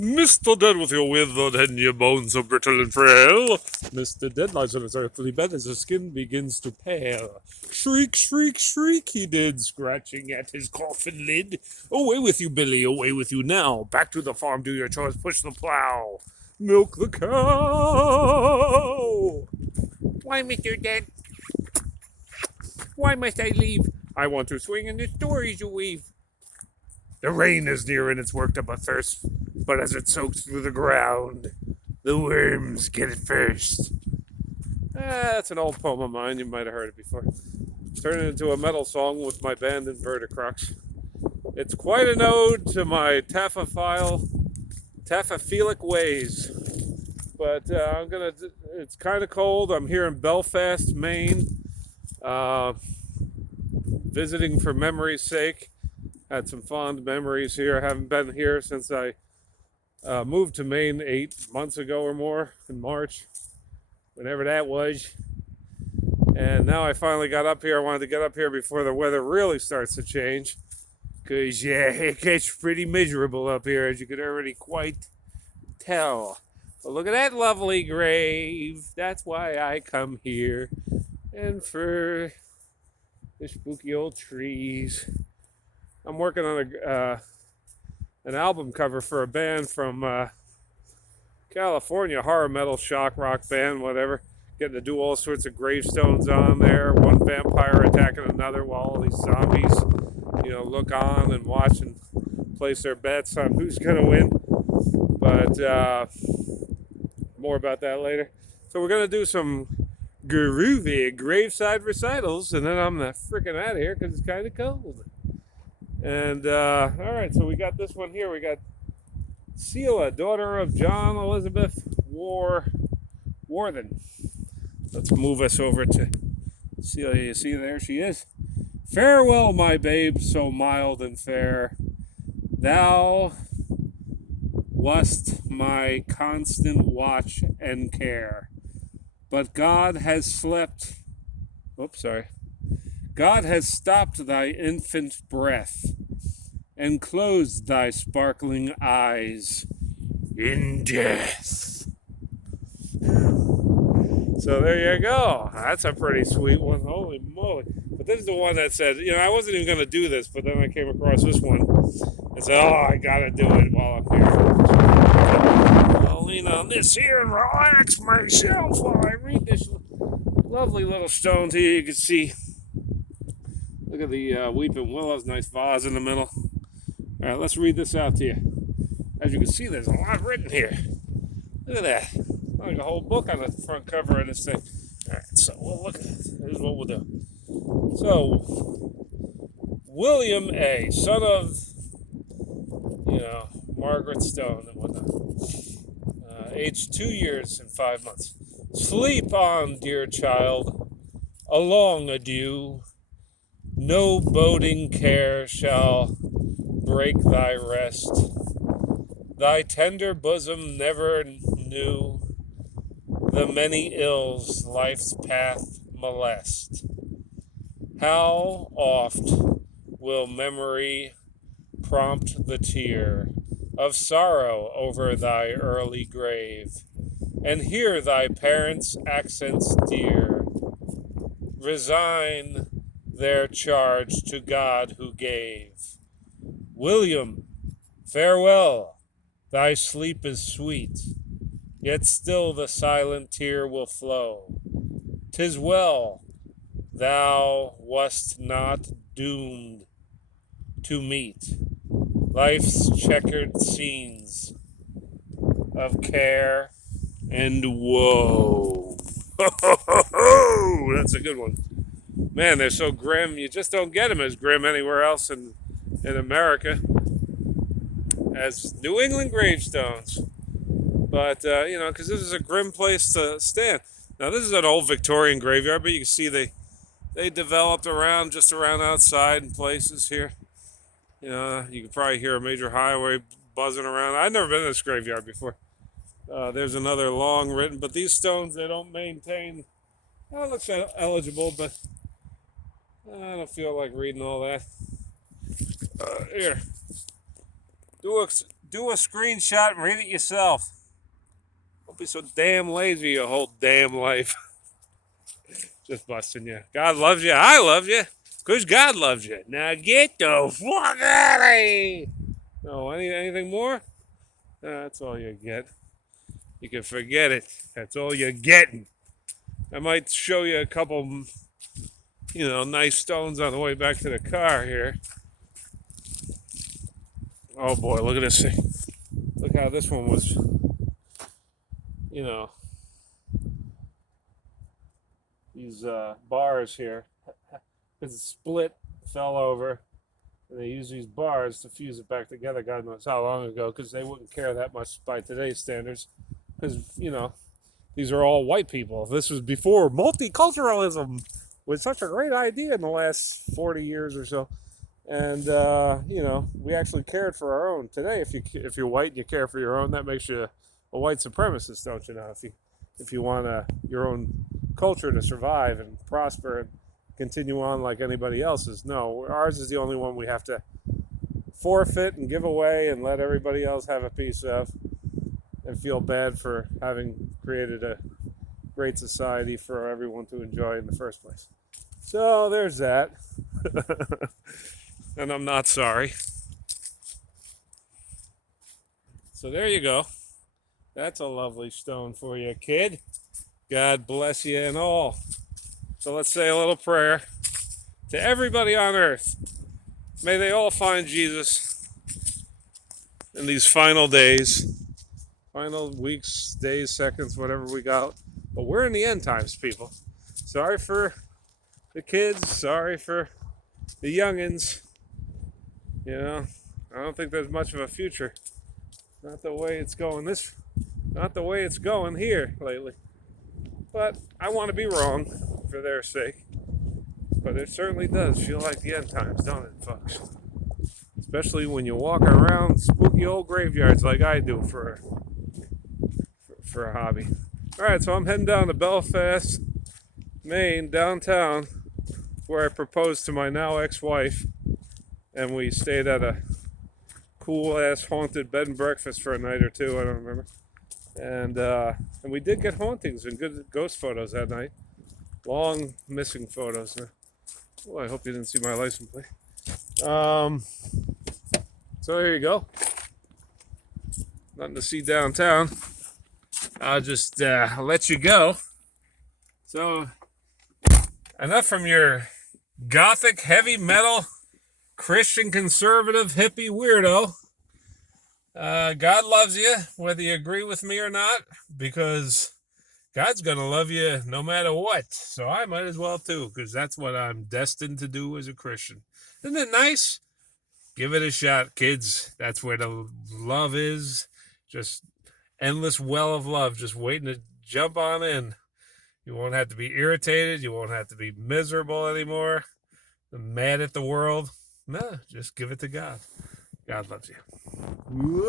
Mr. Dead with your withered head and your bones so brittle and frail. Mr. Dead lies on his earthly bed as his skin begins to pale. Shriek, shriek, shriek, he did, scratching at his coffin lid. Away with you, Billy, away with you now. Back to the farm, do your chores, push the plow. Milk the cow. Why, Mr. Dead? Why must I leave? I want to swing in the stories you weave. The rain is near and it's worked up a thirst, but as it soaks through the ground, the worms get it first. That's an old poem of mine. You might have heard it before. Turned it into a metal song with my band Inverticrux. It's quite an ode to my taphophilic ways. But it's kind of cold. I'm here in Belfast, Maine, visiting for memory's sake. Had some fond memories here. I haven't been here since I moved to Maine 8 months ago or more in March, whenever that was. And now I finally got up here. I wanted to get up here before the weather really starts to change. Because, yeah, it gets pretty miserable up here, as you could already quite tell. But look at that lovely grave. That's why I come here. And for the spooky old trees. I'm working on an album cover for a band from California, horror metal, shock rock band, whatever. Getting to do all sorts of gravestones on there. One vampire attacking another while all these zombies, look on and watch and place their bets on who's going to win. But more about that later. So we're going to do some groovy GraveSide recitals, and then I'm freaking out of here because it's kind of cold. And, all right, so we got this one here. We got Celia, daughter of John Elizabeth Warden. Let's move us over to Celia. You see, there she is. Farewell, my babe, so mild and fair. Thou wast my constant watch and care. But God has slept. God has stopped thy infant breath and closed thy sparkling eyes in death. So there you go. That's a pretty sweet one. Holy moly. But this is the one that said, I wasn't even going to do this, but then I came across this one and said, I got to do it while I'm here. I'll lean on this here and relax myself while I read this lovely little stone here. You can see. Look at the weeping willows, nice vase in the middle. All right, let's read this out to you. As you can see, there's a lot written here. Look at that. Like a whole book on the front cover of this thing. All right, so we'll look at this. Here's what we'll do. So, William A., son of, Margaret Stone and whatnot. Aged 2 years and 5 months. Sleep on, dear child. A long adieu. No boding care shall break thy rest. Thy tender bosom never knew the many ills life's path molest. How oft will memory prompt the tear of sorrow over thy early grave, and hear thy parents' accents dear resign their charge to God who gave. William, farewell, thy sleep is sweet, yet still the silent tear will flow. 'Tis well, thou wast not doomed to meet life's checkered scenes of care and woe. That's a good one. Man, they're so grim. You just don't get them as grim anywhere else in America as New England gravestones. But, because this is a grim place to stand. Now, this is an old Victorian graveyard, but you can see they developed just around outside in places here. You can probably hear a major highway buzzing around. I've never been to this graveyard before. There's another long written, but these stones, they don't maintain. Well, it looks eligible, but I don't feel like reading all that. Here. do a screenshot and read it yourself. Don't be so damn lazy your whole damn life. Just busting you. God loves you. I love you. Because God loves you. Now get the fuck out of here. No, anything more? That's all you get. You can forget it. That's all you're getting. I might show you a couple, nice stones on the way back to the car here. Oh boy, look at this thing. Look how this one was, these bars here. It's split, fell over, and they use these bars to fuse it back together. God knows how long ago, because they wouldn't care that much by today's standards. Because, these are all white people. This was before multiculturalism was such a great idea in the last 40 years or so. And, we actually cared for our own. Today, if you're white and you care for your own, that makes you a white supremacist, don't you know? If you want your own culture to survive and prosper and continue on like anybody else's. No, ours is the only one we have to forfeit and give away and let everybody else have a piece of, and feel bad for having created a great society for everyone to enjoy in the first place. So there's that. And I'm not sorry. So there you go. That's a lovely stone for you, kid. God bless you and all. So let's say a little prayer to everybody on earth. May they all find Jesus in these final days, final weeks, days, seconds, whatever we got. But we're in the end times, people. Sorry for the kids. Sorry for the youngins. I don't think there's much of a future. Not the way it's going here lately. But I want to be wrong for their sake. But it certainly does feel like the end times, don't it, folks? Especially when you walk around spooky old graveyards like I do for a hobby. All right, so I'm heading down to Belfast, Maine, downtown, where I proposed to my now ex-wife, and we stayed at a cool-ass haunted bed and breakfast for a night or two, I don't remember. And we did get hauntings and good ghost photos that night. Long missing photos. I hope you didn't see my license plate. So here you go. Nothing to see downtown. I'll just let you go. So, enough from your gothic, heavy metal, Christian conservative, hippie weirdo. God loves you, whether you agree with me or not, because God's going to love you no matter what. So I might as well too, because that's what I'm destined to do as a Christian. Isn't it nice? Give it a shot, kids. That's where the love is. Just endless well of love, just waiting to jump on in. You won't have to be irritated. You won't have to be miserable anymore. Mad at the world. No, just give it to God. God loves you. Whoa.